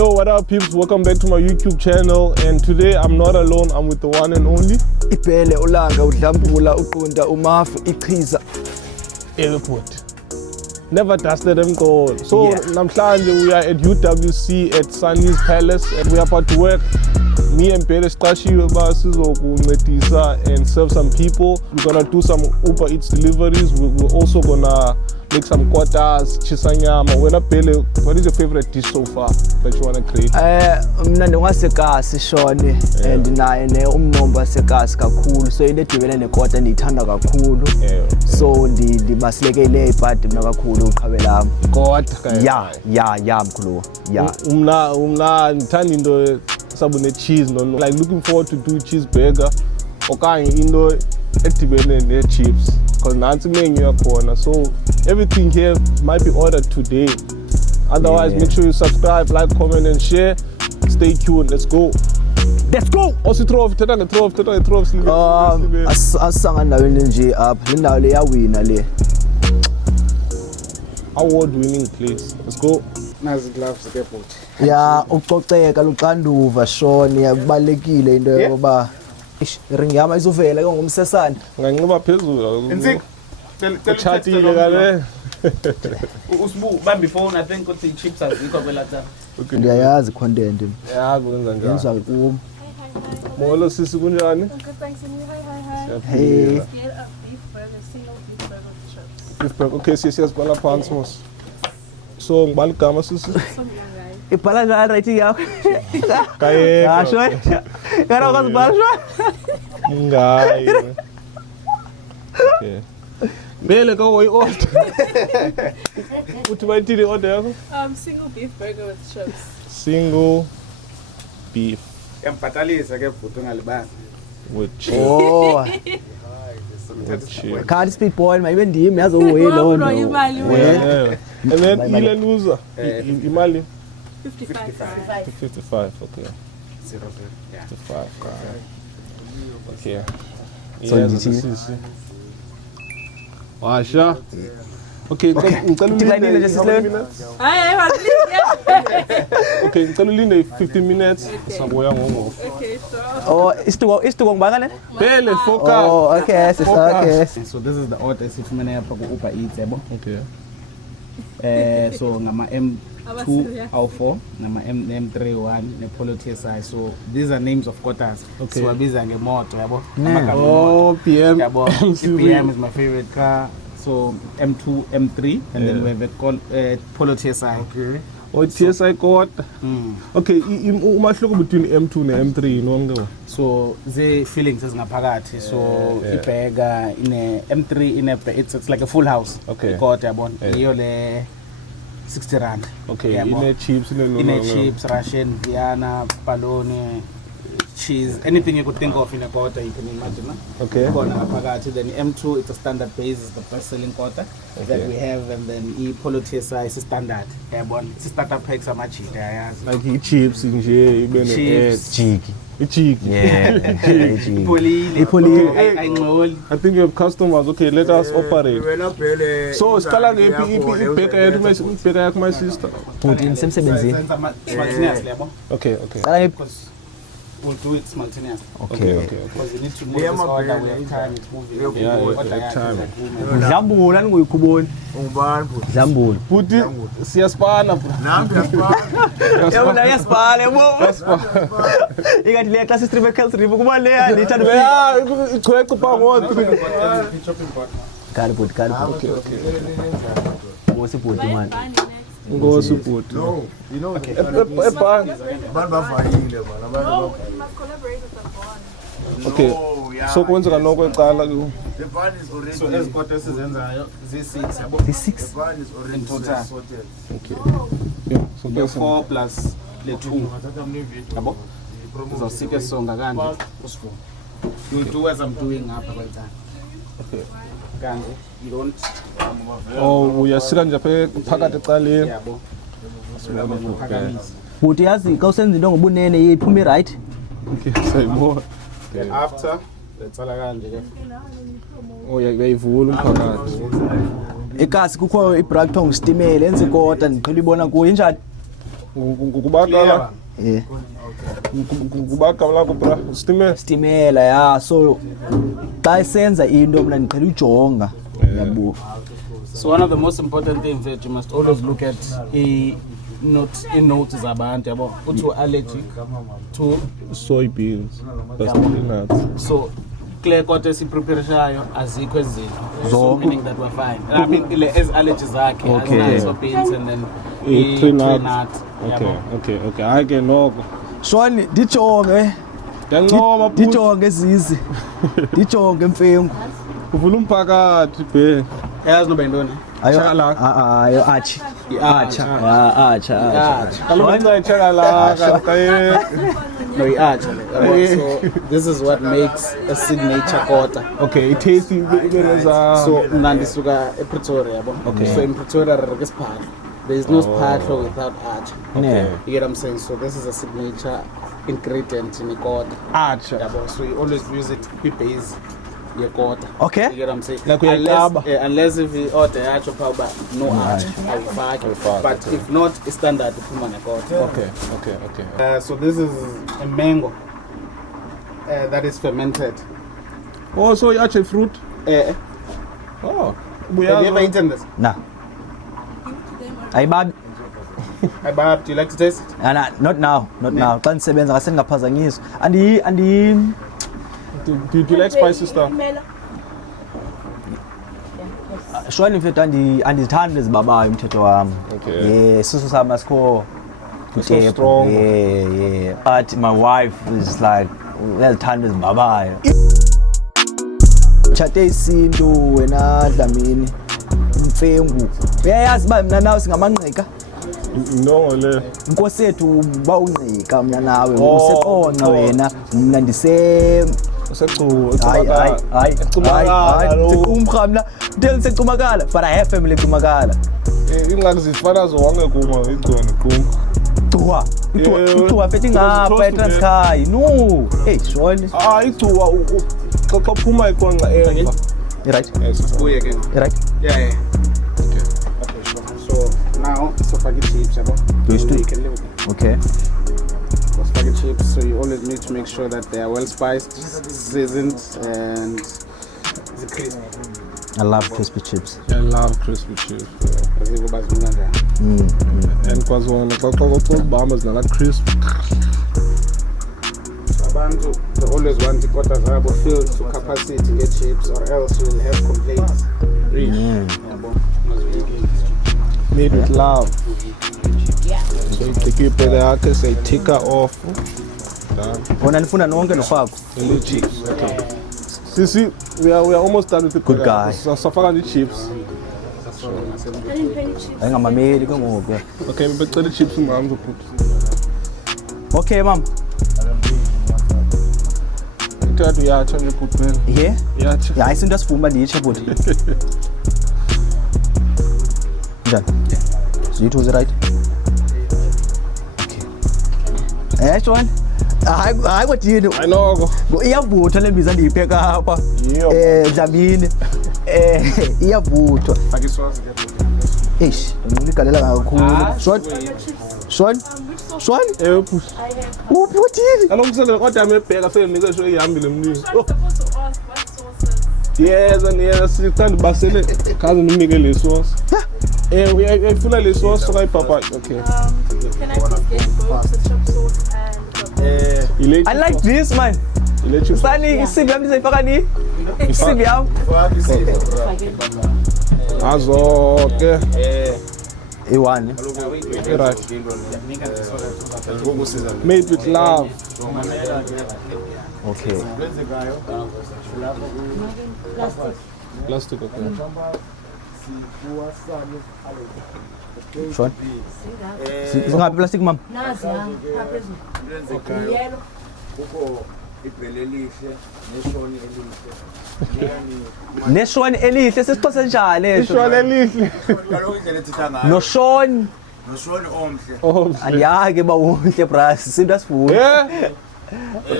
Yo, what up peeps? Welcome back to my YouTube channel, and today I'm not alone, I'm with the one and only Ibhele ulanga udlambula uqunda umafu iqhiza airport. Never dusted them goal. So Yeah. namhlanje we are at UWC at Sunny's Palace and we are about to work. Me and Bele siqashiwe ba sizokuncedisa and serve some people. We're gonna do some Uber Eats deliveries. We're also gonna make some quarters, chisanyama. Wena Bele, what is your favorite dish so far that you wanna create? mina ndingasekasi shone and naye ne umnombo wasekasi kakhulu so into edibene nekota ndiyithanda kakhulu so ndibasileke ibhadi mina kakhulu uqhabela Kota ya mkhulu ya umna ngithanda into sabune cheese no like looking forward to do cheeseburger okanye into edibene ne chips because nansi menu yakhona so everything here might be ordered today. Otherwise, make sure you subscribe, like, comment, and share. Stay tuned. Let's go. Also, throw off. asanga ndaweni nje apha le ndawo le yawina le Award-winning place. Let's go. Nazi gloves ke bhuti. ya ucoceka luxanduva shone yabalekile into yoba ring yami izovela ke ngomsesane Nganxiba phezulu. Insik. Chatile kale. Usibu bambi phone I think uthi chips azikho kwelata. ndiyayazi content Yeah, kwenza njalo. yenza kum Molo sisi kunjani? Good, thanks. And you? Hi. hey Get a beef burger, single beef burger with chips. Beef burger. Okay, siyasibhala phansi mos. So ngibala igama sisi. Something like ibhala njani rating yakho Kaye. yasho kana ukazibhala shwa Ngai. Okay. Bele ka order. Uthi bayithini order yakho? single beef burger with chips. Single beef Yambhatalisa ke bhuti ungalibali. with chips. oh Chips. can't speak boy mayibe ndimi yazo uwe lo No, imali, Yeah. And then ile loser. Imali 55. 55. Okay. 00. Yeah. 55. Okay. So Yeah, ndithi- sisi. Washa. Okay, ngicela Tiklayinile nje sisi le. Hi, Okay, ngicela ulinde 15 minutes. Sabuya ngomo. Okay, sure. oh istuko ngibangane Bele focus. oh okay sis okay So this is the order esifumene yapha ku Uber Eats yabo. Okay. So ngama M2 awu4 nama M31 ne Polo TSI. So these are names of quarters. Okay. So wabiza ngemoto yabo. Oh, PM. Yabo. PM is my favorite car. So M2, M3 and then we have Polo TSI. Okay. Oh, TSI Kota. Okay, umahluko between M2 ne M3 nonke. So the feelings ezingaphakathi so ibhega ine M3 ine it's like a full house. Okay. Kodwa yabona iyo le 60 rand. Okay, Yabo. ine chips Ine chips, Russian, Vienna, bologna, cheese, anything you could think of in a quarter you can imagine. Okay. Khona ngaphakathi then M2 it's a standard base, is the best selling quarter that we have, and then Polo TSI is a standard. Yabona it's starter packs amajita ayazi. like chips nje ibe ne Chips. jiki ichiki. yeah Ipholile. Ipholile. Ayingqoli. I think you have customers. Okay, let us operate. So siqala ngephi ibheka yakho my sister. bhuti nisemsebenzini Simultaneously, yabo. Okay. qala ngephi Because we'll do it simultaneously. okay Because you need to move this order, we have time, it's moving. Yeah, Order yeah, yakho, time. like women. dlambula ninguyikhuboni dlambula Buti siyasipana bro. yabona yasibhala yabo ingathi le class stream health review kuba le andithanda Yeah, ichweke pa ngothi. kali bhuti okay ngosi bhuti man Ngosi buti. No, Ebhange. we must collaborate with the bond. Okay. So kwenzeka noko eqala ku. So ezikota esizenzayo zi6 yabo the 6 in total. Okay. Yeah, so The 4 plus le 2 yabo uzawusika songa kanti usifu. You do as I'm doing apha kwenzani. Okay. Kanti you don't Oh, uyasika nje phakathi ecaleni. yabo. Phakamisa. bhuti yazi ka usenza into ngobunene yiphuma right Okay, sayibona. Then after letsala kanje ke. Oh, uyayivula umphakathi. ekasi kukho ibractong stimela enze ikota ndiqhela ibona kuyo injani Ngubakala. Yeah. Ngubakala lakho bra. Stimela. Stimela ya so xa isenza into mina ndiqhela ujonga yabo. So one of the most important things that you must always look at notes zabantu yabo uthi allergic to Soybeans. That's peanuts. so clear kodwa siprepareshayo azikho ezinto so Zonke. meaning that we're fine. I mean as allergies zakhe Okay. azinazo beans and then Tree nut nuts. yabo. Okay. Hayi ke noko. Shoni ndijonge. Ngiyancoma bhuti. Ndijonge zizi. Ndijonge mfengu. Uvula umphakathi be. Yazi noba yintoni Ayo achi. Acha. Kaloku incane chakalaka kaye. no i-arch so this is what makes a signature kota. Okay, it tastes ibeza. So mna ndisuka ePretoria yabo. So in Pretoria rike siphahlo. There is no siphahlo without arch. Yeah. You get what I'm saying? So this is a signature ingredient in ikota. Acha. Yabo. So you always use it kwi-base yekota. Okay. You get what I'm saying? Like Unless if you order arch or powder, no arch. Awufaki. But if not, it's standard uphuma nekota. Okay. So this is a mango that is fermented. Oh, so you actually fruit? Oh. Have you ever eaten this? Na. Ayibab Abab, do you like to taste it? not now. Xa nisebenza ngase ningaphazanyiswa. Do you like spicy stuff? Shoni mfethu andizithandi ezibabayo umthetho wami. Okay. Sisu sami asikho So strong. Yeah. But my wife is like uyazithanda ezibabayo. Chathe isinto wena Dlamini mfengu. Uyayazi ba mina nawe singamanqika. No, le. Inkosi yethu bawungqika mina nawe useqonqa wena mina ndise hayi umkhamla ndelise kumakala but I have family kumakala Ingxaki zifana zonke kuma igcone kuma. Tuwa fethi ngapha eTranskei no hey Shoni Igcuwa xa phuma ikonqa emva. right Kuye again. right Yeah. Okay, sure. So now, spaghetti chips, Those two? you can live with it. okay For spaghetti chips, so you always need to make sure that they are well spiced, seasoned, and the crispy. I love crispy chips. I love crispy chips. Azikho bazimnandi. And kwazona xa ubamba zinala crisp. Abantu they always want ikota zabo filled to capacity get chips, or else you will have complaints. Yabo. Made with love. So itikiphe yakhe siyayitika off. Wona nifuna nonke nokwakho The chips. Okay. Sisi, we are almost done with the Good guy. Safaka the chips. ayingamameli ke ngoku Okay, becela chips mama ngophuthi. okay mama Ithathu yatsha nje phutwena. yeah Yatsha. hayi isinto asivuma ndiyitshe bhuti njani ziyithuze right okay Shoni hayi kodini Ayinoko. iyavuthwa le mbiza ndiyipheka apha Dlamini iyavuthwa Akiswazi ke. eish uligalela kakhulu Shoni Push. uphi kodini Kalokusele kodwa amebheka seyinikwe sho ihambile mnini. I'm supposed to ask what sauces. Yes, sithanda basele kaze nimnike le sauce. Uyayifuna le sauce okayipapa. Okay. Can I please get both the chop sauce and the I like this man Ile chips. sani isibi yami ndizayifaka ni isibi yami Azoke. i-1 Right. Made with love. okay Plastic, okay. Shoni zingaphi plastic mama Nazi phezulu. Yellow. Kukho ibhele elihle neshoni elihle. neshoni elihle sesixhosa njani esho Ishwala elihle. Kaloku indlela ethitha ngayo noshoni noshoni omhle. Oh. andiyake bawuhle bras isinto asifuna Yeah.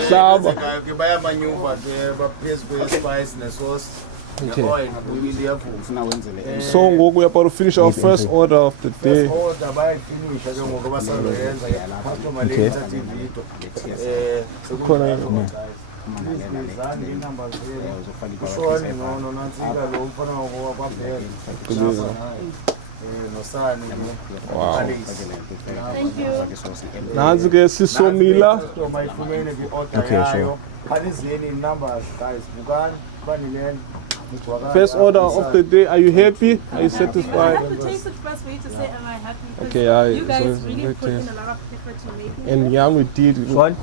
Hlaba. Ke bayamanyuva ke baphezu kwe-spice ne-sauce. Okay. oil ngabuyile iyavuma ufuna wenzele So ngoku we are about to finish our first order of the day. order bayayifinisha ke ngoku basazoyenza customer Okay. lane ithatha ividiyo Khona izani inamba zenu ushoni no nansika lo mfana wakwabheka nosani Thank you. nansi ke sisomila. customer ifumene kwi-order yayo khalizeni i-numbers guys bukani banileni. First order of the day. Are you happy? Are you I satisfied? have to taste it first for you to say, am I happy? Because Okay, yeah, you guys so it's really very put in tasty. a lot of effort to making And it. yeah, we did. Sean,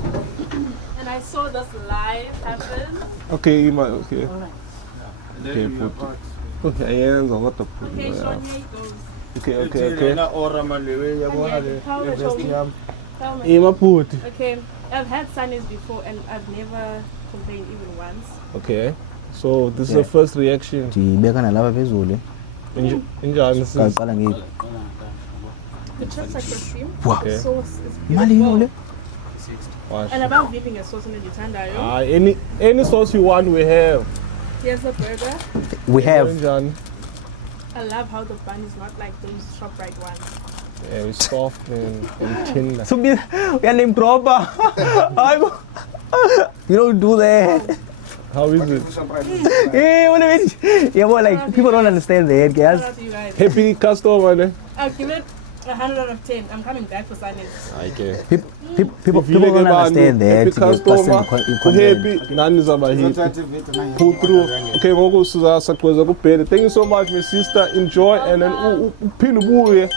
And I saw this live happen. Okay, Ima. Okay. Okay, put. Okay, yeah, so what the Okay, Sean, here it goes. Okay. na ora malewe yabona And le yeah, powder vest show me. yami Tell me. Ima put. Okay, I've had sunnies before and I've never complained even once. Okay. So this is the first reaction. ndibeka nalapha phezulu. Injani sis? Qala ngiphi? The chips are crispy. Wow. The sauce is Malini beautiful. le? Wash. And about dipping a sauce in the Ditandayo. Any sauce you want, we have. Here's the burger. We have. Injani. I love how the bun is not like those ShopRite ones. Yeah, it's soft and tender. So we are named proper. You don't do that. How is it? Hey, what do you mean? Yeah, well, like people don't understand that, guys. Shout out to you guys. Happy customer, ne? I'll give it 100 out of 10. I'm coming back for sunnies. Okay. People don't understand that. Happy customer. Happy. Nani zaba happy. Uthathe ividiyo nayo. Pull through. Okay, ngoku sizasaqhubeka kuphela. Thank you so much, my sister. Enjoy and then uphinde ubuye.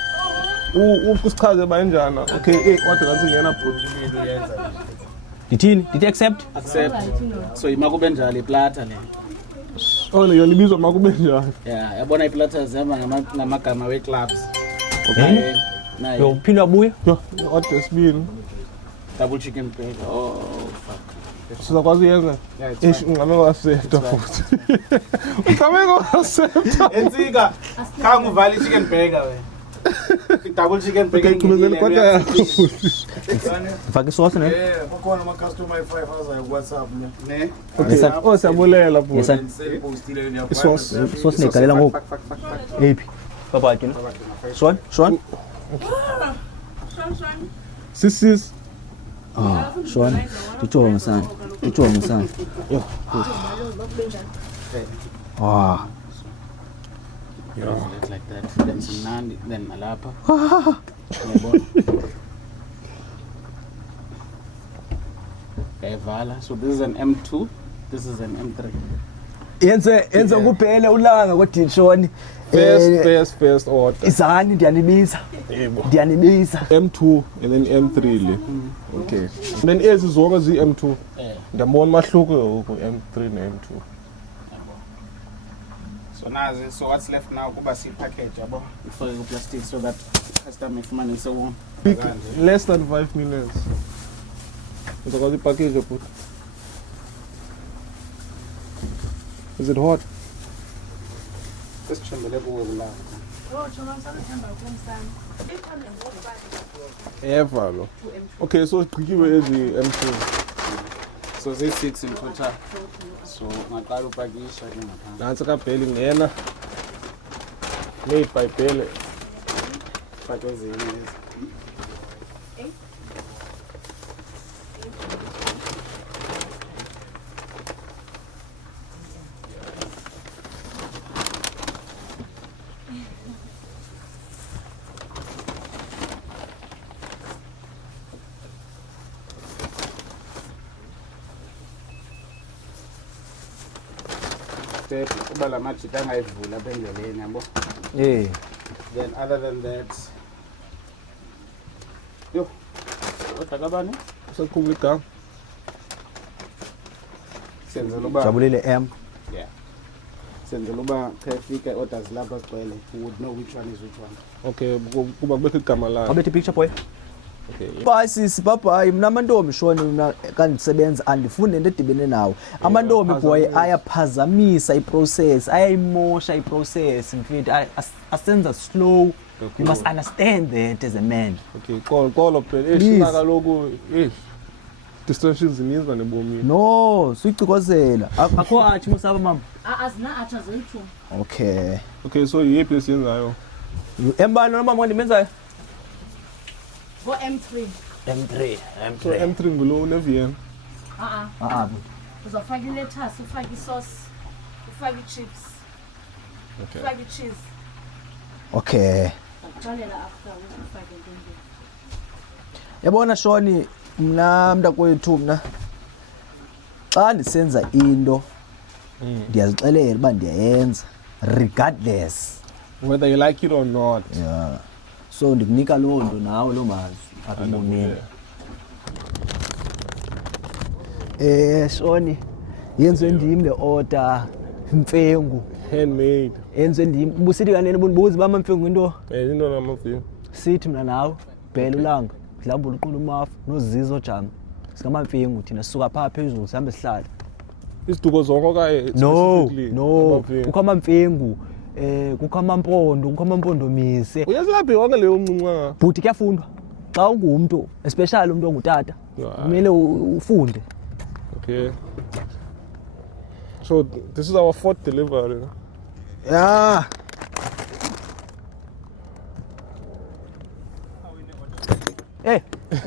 Usichaze banjani. Okay, wathi ngathi ngena put. Did you accept? Accept. So imakube njalo iplata le. Oh, no, yona ibizwa makube njani. Yeah, yabona iplata zihamba ngamagama we-clubs. Okay. Nayo Yo, phinda wabuya. Order esibini. double chicken burger. Oh, fuck. Sizakwazi uyenza? Yeah, it's Eish, fine. ungame waseta futhi. Ungame waseta. Ensika, khanga uvale i-chicken burger we. I-double chicken burger. Qhubezela kodwa yakho. Faka isauce ne? kukhona ama-customer i-5 azayo ku-WhatsApp ne Ne? Okay. Oh, siyabulela Yes, futhi. sir. seyipostile Isauce. Sauce negalela ngoku. Ephi? Papa ke. Sean? Sean. Sis. Ah, Sean. Dijonge sana. Dijonge sana. Yo. Ah. Like that. Then some naan, then malapa. Yabona. Evala. So this is an M2. This is an M3. Yenze kuphela ulanga kodwa Sean. First order. Izani ndiyanibiza. Ndiyanibiza. M2 and then M3 le. Okay. Then ezi zonke zi-M2. Ndiyabona umahluko ku M3 ne-M2. So now, so what's left now? Kuba si package yabo. Ifake ku plastic so that customer ifumane so warm. Less than 5 minutes. Uzakwazi ipackage put. Is it hot? Sesichembele kuwo la. Oh, Choma, I'm sorry, I'm Eva lo. Okay, so gqikiwe ezi M2. So this 6 in total. So ngaqala upakisha ke ngapha. Nansi kaBheli ngena. Made by Bhele. Fake ezinye lezi. Step kuba la majik angayivula apha endleleni yabo. Eh. Then other than that, yo, kodwa kabani Usaqhuba igama. senzela uba Jabulile M. yeah, senzela uba xa ifika orders lapha sigcwele, we would know which one is which one. Okay, kuba kubekho igama lakhe. Abethe picture boy. Okay. Basi baba mina amantombi shona mina kandisebenza andifuni into edibene nawo. Amantombi boy ayaphazamisa iprocess, ayayimosha iprocess mfethu asenza slow. You must understand that as a man. Okay, call Bhele. Please. Shina kaloku distractions zininzi manje ebomini. No, suyichikozela. Akho athi musaba mama. Azina atsha zoyi-2. Okay. Okay, so yephi esiyenzayo? Embani noma manje menzayo? Go M3. M3. So M3 ngulo une-VM. Uzofaka ilethasi, ufake isauce, ufake chips, Okay. ufake cheese. Okay. Ukutshalela after ufake into. Yabona Shoni, mna mntakwethu mna xa ndisenza into ndiyazixelela uba ndiyayenza regardless. Whether you like it or not. Yeah. So ndikunika loo nto nawe loo mazwi apha ebomini. Shoni, yenziwe ndim le order mfengu. Handmade. Yenziwe ndim. Busithi kanene bondibuzi bama mfengu into. Into nama-VM. Sithi mna nawe bhela ulanga dlambula uqula umafu nozizo jam. Sikamamfengu thina sisuka phaa phezulu sihambe sihlala. Isiduko zonke okanye No, specifically no. ama-VM? Kukho amamfengu, kukho amampondomise. Uyasilaphi wonke leyo mncinci? Bhuti kuyafundwa. Xa ungumntu, especially umuntu ongutata, Yeah. kumele ufunde. Okay. So this is our 4th delivery. Yeah.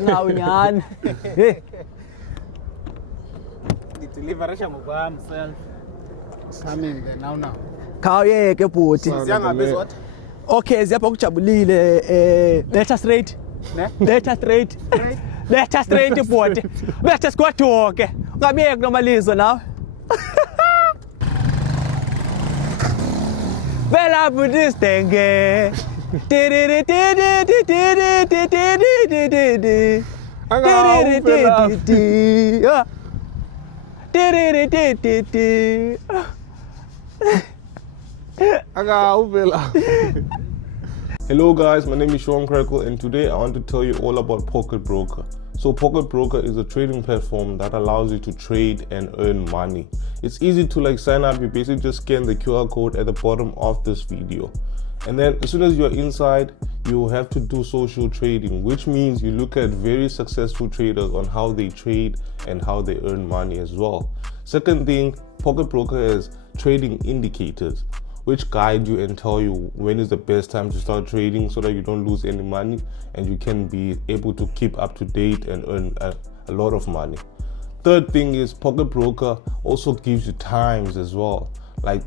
Ngawu nyani. Deliver myself. Coming there now. Khawuyeke bhuti. Siyangabe what? Okay, ziyapha kujabulile letha straight. Ne? Letha straight. Letha straight bhuti. Bethe sikwadoke. Ungabiyeki nomalizo nawe. Bella Buddhist denge. Hello guys, my name is Sean Krekel and today I want to tell you all about Pocket Broker. So Pocket Broker is a trading platform that allows you to trade and earn money. It's easy to sign up. You basically just scan the QR code at the bottom of this video. And then as soon as you're inside, you have to do social trading, which means you look at very successful traders on how they trade and how they earn money as well. Second thing, Pocket Broker has trading indicators, which guide you and tell you when is the best time to start trading so that you don't lose any money and you can be able to keep up to date and earn a lot of money. Third thing is Pocket Broker also gives you times as well, like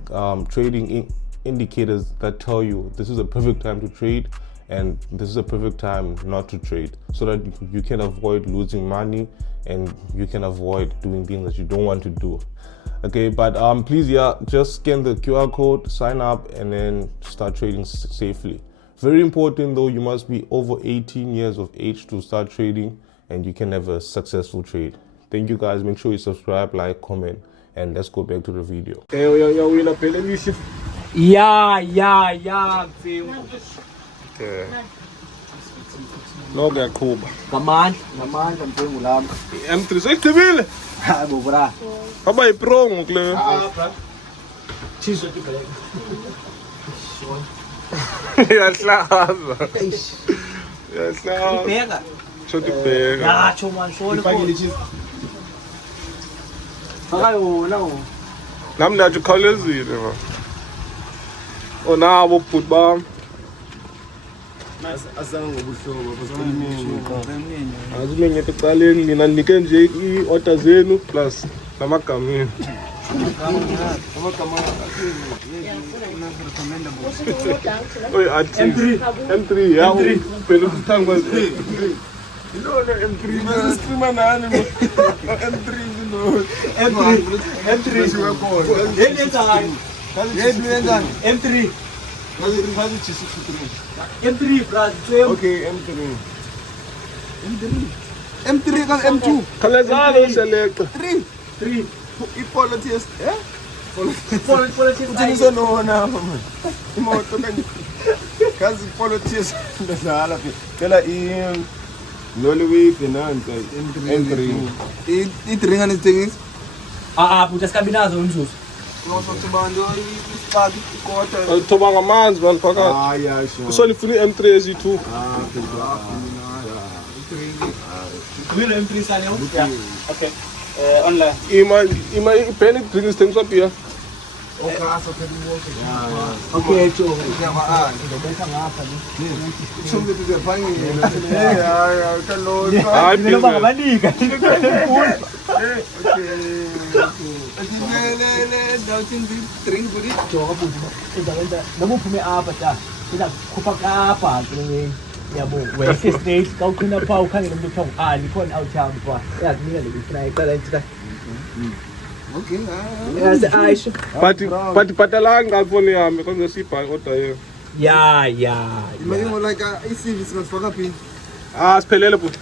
trading indicators that tell you this is a perfect time to trade and this is a perfect time not to trade, so that you can avoid losing money and you can avoid doing things that you don't want to do. Okay, but please, just scan the QR code, sign up, and then start trading safely. Very important though, you must be over 18 years of age to start trading and you can have a successful trade. Thank you guys. Make sure you subscribe, like, comment, and let's go back to the video. Yeah, Okay. No kuyaquba. Ngamandla mfengu lami. M3 sekugqibile. Hayi bo bra. Aba yipro ngokule. Chizo tibheka. Yahlaza. Yahlaza. Ibheka. Shothi bheka. Yacho man shona. Ifakile chizo. Akayona wo. Nami nathi khawulezile ma. Onabo bhuti bami. Asanga ngobuhlobo basemini. Azimenye ecaleni mina nike nje i-order zenu plus namagameni. Oy athi M3 ya phela ukuthanga kwazi. Ilona M3 mase streamer nani mo. M3 no. M3 siwakhona. Yenzani? Yenzani? M3. Ngazi chisi M3 bra, okay, M3. M3 kan M2. Khalezana uselect. 3. Ipolitics, eh? Politics. Uthengisa nona mama. Imoto kanje. Kazi politics ndazala phela loli with nanti M3. I3 ngani things? Buta sikabinazo umzuzu. Nosothi bantu isipaki ikota. Thoba ngamanzi bani phakathi. Yeah, sure. Usolifuna i-M3 ezi2. Phela. I3. Ngibile M3 sale yo. Yeah. Okay. Online. Ima pen drinks thengiswa beer. Okay, Joe. Hayi Ngelo bangabanika. Joga futhi. Izawenza noma uphume apha ta. Izakhupha kapha ke yabo. Wehle stage ka ukhina pha ukhangela umuntu uthiwa u-Ali khona awuthamba. Yazinika le ifuna iqala into. Okay. Yazi Aisha. but bhatalanga ngafoni yami konke sibhayi order yena. Yeah. Imagine like i-service ngasifaka phi? Siphelele bhuti.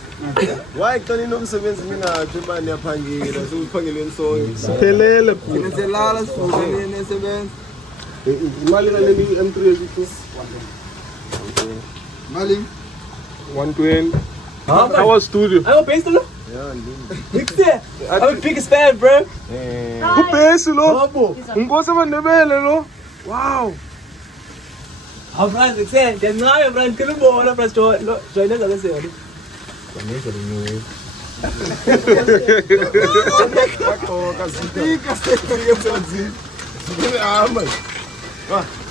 Why kuqala inomsebenzi mina imali yaphangela sokuphangeleni sonke. Siphelele bhuti. Neselala sifuke nesebenza. Imali ngaleli M3 yethu. Mali 120. How Our studio. I go based on Next year. I'm a biggest fan, bro. Ubhesi lo. Babo. Ngikose abandebele lo. Wow. How friends extend. Then now your friends can go on friends join us as say.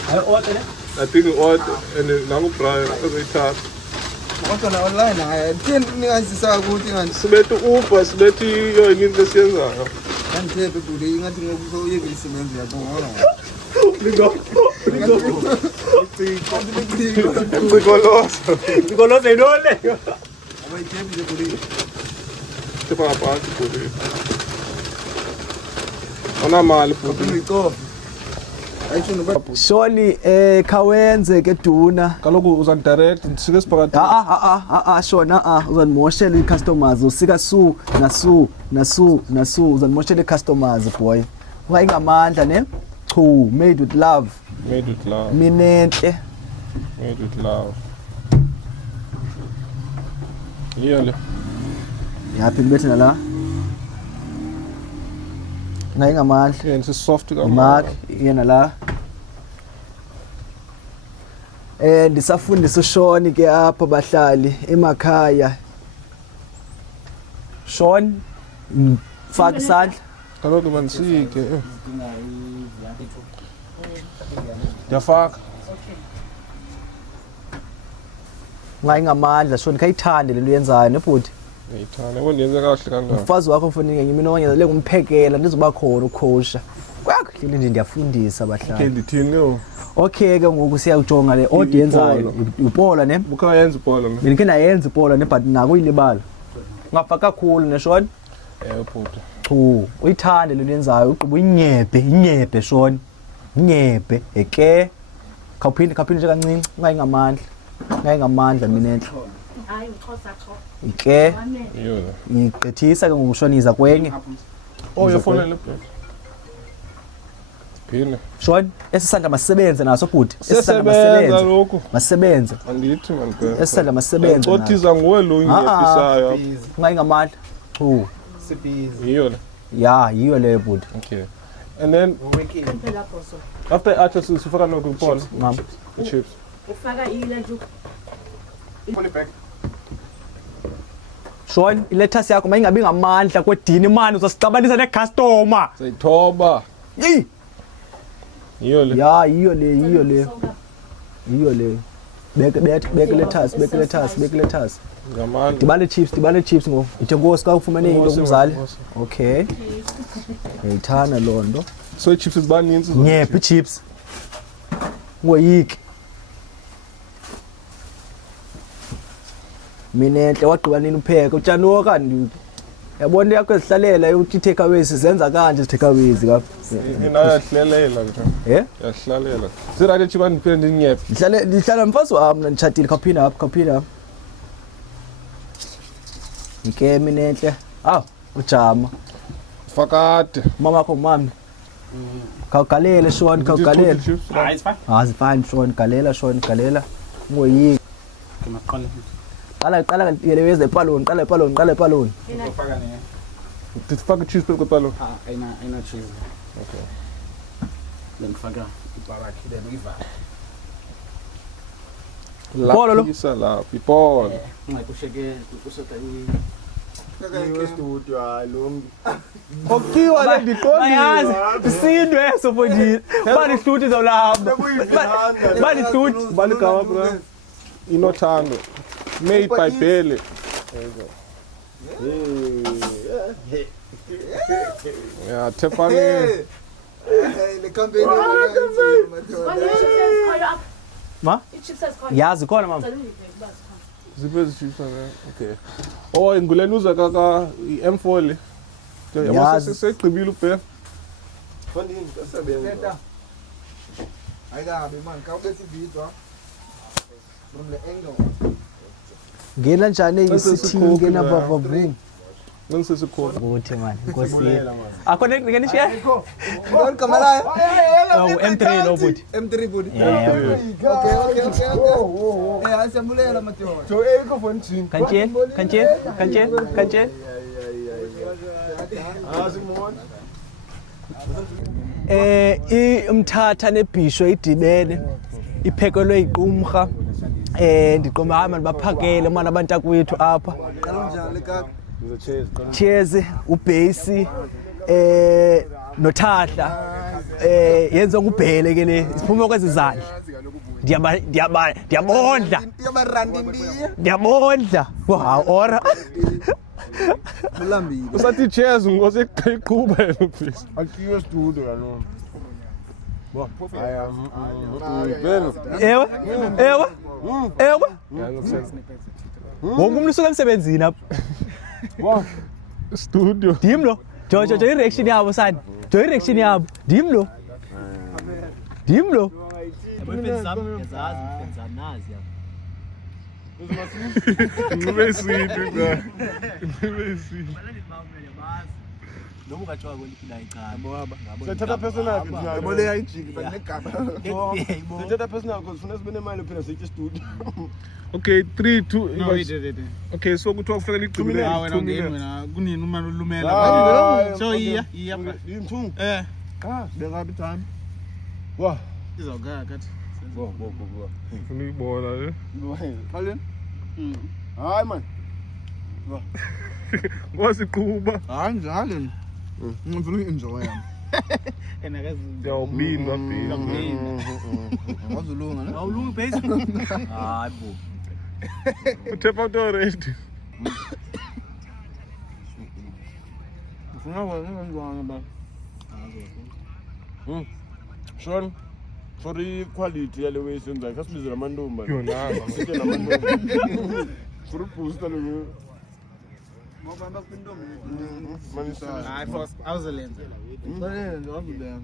I order. I think we order and nangu Brian azayithatha. Kodwa online hayi ningazisa ukuthi ngani Sibethi Uber sibethi yona into esiyenzayo. ngithephe bude ingathi ngokusoyeke isebenzi yakho ngoba Ngikolosa. Ngikolosa inole. abayithembile bude Tipa phansi bhuti. Ona mali bhuti. ngicofhe ayisho noba Shoni khawenze ke duna. Kaloku uzandirect sike siphakathi. Shona uzanimoshela i-customers usika nasu uzanimoshela i-customers boy. Ungayigamandla ne? Chu, made with love. Made with love. Minenhle. Made with love. Yele. Yaphi libethe la. Ungayigamandla. Yena sisoft Mark yena la. Ndisafundisa uShoni ke apha bahlali emakhaya. Shon faka isandla. Kaloku manisike. Ndiyafaka. Ngayingamandla Shoni khayithande lento yenzayo nebhuti. Ngiyithanda yebo ndiyenze kahle kangaka. Umfazi wakho kufanele mina onyeza le ngumphekela ndizoba khona ukhosha. Kwakho nje ndiyafundisa abahlali. Ndithini lo? Okay ke ngoku siyajonga le audience ayo. Ipola ne? Bukhaya yenza ibhola ne. Ngike nayenza ipola ne but nako uyilibala. Ngafaka kakhulu ne Shoni. Bhuti. Chu, uyithande lento yenzayo uqhuba inyebe Shoni. Inyebe eke. Khawuphinde nje kancinci ngayingamandla mina enhle. Hayi uxhosa xho. Ike Yona. igqithisa ke ngokushoniza kwenye. Yafonele bhuti. Phine. Shoni, esisandla masebenze naso bhuti. Sesebenza lokho. Masebenze. Andithi man phela. Esisandla masebenze. Ucothiza nguwe lo unyepisayo. Ngayingamandla. Chu. Sibizi. Yiyona. Ya, yiyo le bhuti. Okay. And then Phela boso. after arches sifaka no kubhola. Mama. The chips. Ufaka ile nje. Shoni, ilethasi yakho mayingabi ngamandla kwedini manje uzasicabanisa necustomer. Sayithoba. Yi. Yiyole. Ya, yiyo le. Beke lettuce. Ngamandla. Dibale chips ngo. Ithe ngosi ka ufumene into kumzali. Okay. Ngiyithana londo. So chips zibaninzi. Nyephi chips. Ngoyiki. Mina enhle wagqiba nini upheka utshanuka yabona yakho ezihlalela uthi take away sizenza kanje take away ka Mina yahlelela nje. Yahlalela. Sirade chiba ndiphinde ndinyepe. Ndihlala mfazi wami ngichatile khaphinda Nke mina enhle ujama Fakade. mama wakho mami khawugalele Shoni khawugalele It's fine. fine Shoni galela ngoyiki Ngimaqala. qala yeleweza epaloni qala epaloni Ngifaka ne. Ndifaka chips phezu kwepalo. Ayina cheese. Okay. Ngifaka ibaraki then uyivala. Ipolo lo? Lapisa lapha, ipolo. Ungakusheke kusota Iwe studio alungi. Okiwa le ndiqondile. Bayazi isinto eso mfondini. Bani hluthi zawulamba. Bani hluthi. Baligama bro. Inothando. Made by Bele. Yeah, Tefani. Le campaign. When the chip says call you up. Ma? The chip says call you up. Yazi khona mama. Ziphe zichips na. Okay. Oh, ngulenuza kaka i-M4 le. Yazi. Sesegqibile ubhe. Fandini kasebenza. Ayikabi man, kawubethi video. From the angle. Ngena njani isithi ngena baba boom. Ngisesikhona. Ukuthi man, Nkosi. Akhona ngenishiya? Ngoni kamera. Oh, M3 lo buthi. M3 budi. Yeah. Okay. Asambulela Mateo. So eko fontin. Kanchen. Asimona. Umthatha nebhisho idibene. Iphekelwe iqumrha. Ndiqoma hayi man baphakele man abantu akwethu apha. Qala njani kaka? Cheers, ubase, nothahla, yenza ngubhele ke le, siphuma kwezizandla. Ndiyabondla. Ndiyabondla. Wow, ora. Mulambile. Usathi cheers ngoseqhuba yena please. Akiwe studio la noma. Bo. Aya. Ewe. Wonke umuntu usuka emsebenzini apha. Wow. Studio. Dim lo. Jojo direction yabo sani. Direction yabo. Dim lo. Ngibe sweet bro. Ngibe sweet. Noma ungathiwa kweliphi icala. Sethatha personal ke Yabo le ayijiki banegaba. Sethatha personal because ufuna sibe nemali phela sithi studio. Okay, 3 2. No, we did it. Okay, so kuthiwa kufanele igqibile. Ah, wena ungeni wena kunini uma ulumela. Ah, So iya. Inthungu. Ah, Bengabi time. Wa. izawugaya kathi. Bo. Ufuna uyibona le. Qaleni. Hayi man. Ngosiqhuba. Hayi njalo. Ngifuna uenjoy yami. Enakazi. Ngiyawubinga bhina. Wazulunga ne? Awulungi base. Hayi bo. Uthepa to already. Ufuna ukwenza ba. Sean, for the quality yale way senza kasibizela amantomba. Yona. Sike namantomba. For booster lo. Ngoba bakwintombi. Manisa. Hayi, awuzelenza. Ngale ngizobela.